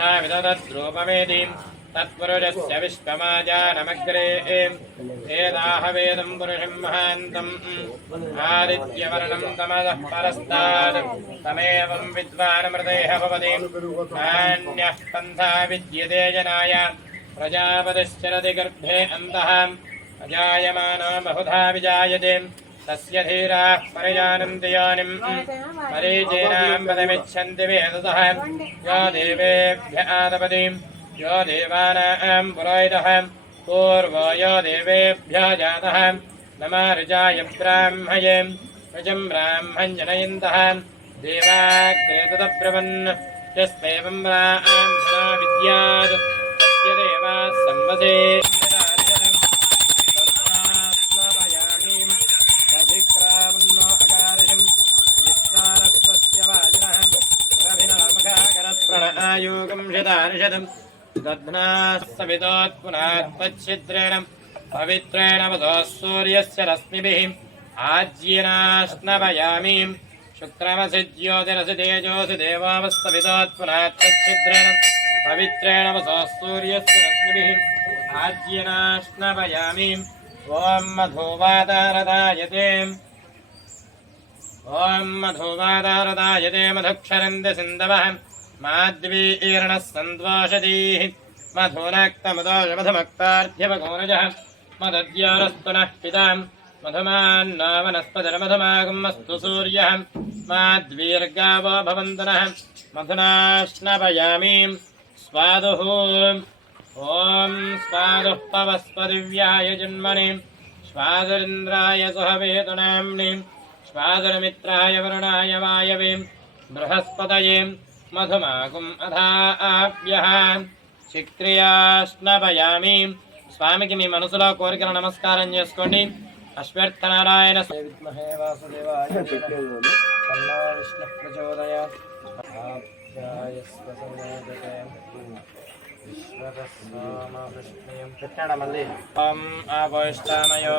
विदधद्रूपमेधिं तत्पुरुषस्य विश्वमाजानमग्रे वेदाहवेदं पुरुषं महान्तम् आदित्यवर्णं तमसः परस्तात् तमेवं विद्वानमृतेः भवति नान्यः पन्था विद्यते जनाय प्रजापतिश्चरति गर्भे अन्तः अजायमानो बहुधा विजायते तस्य धीराः परिजानन्ति योनिम् मरीचीनां पदमिच्छन्ति वेदतः यो देवेभ्य आदपतिं यो देवानां पुरोहितः पूर्वो यो देवेभ्यो जातः नमऋचाय ब्राह्मये ऋचं ब्राह्मं जनयन्तः देवाग्रे तदब्रवन् यस्मैवं ब्राह्मणो विद्यात् तस्य देवाः सन्वसे योगं शतानिशतं दध्नास्तवितोत्पुनात्पच्छिद्रेण पवित्रेण वदो सूर्यस्य रश्मिभिः आज्येनाश्नवयामि शुक्रमसि ज्योतिरसि तेजोसि देवावस्तवितोत्पुनात्पच्छिद्रेण पवित्रेण वदो सूर्यस्य रश्मिभिः आज्येनाश्नवयामि ॐ मधुवादारदायते मधुक्षरन्ति सिन्धवः माद्वीर्णः सन्द्वाषदीः मधुनाक्तमदोषमधुमक्तार्ध्यवघोरजः मदद्योरस्तु नः पिताम् मधुमान्नो वनस्पतिर्मधुमागमस्तु सूर्यः माद्वीर्गावो भवन्तु नः मधुनाश्नवयामि स्वादुः ॐ स्वादुः पवस्पतिव्याय जन्मनि स्वादुरिन्द्राय सुहवेतुनाम्नि स्वादुर्मित्राय वरुणाय वायवे बृहस्पतये मधुमाकुम् अधाभ्यः శిక్రియాష్ణభయామి. స్వామికి మీ మనసులో కోరికల నమస్కారం చేసుకోండి. అశ్వత్థనారాయణ విద్మహే వాసుదేవాయ తన్నో విష్ణుః ప్రచోదయాత్. పెట్టాడా మళ్ళీ. ఓం ఆపోష్టామయో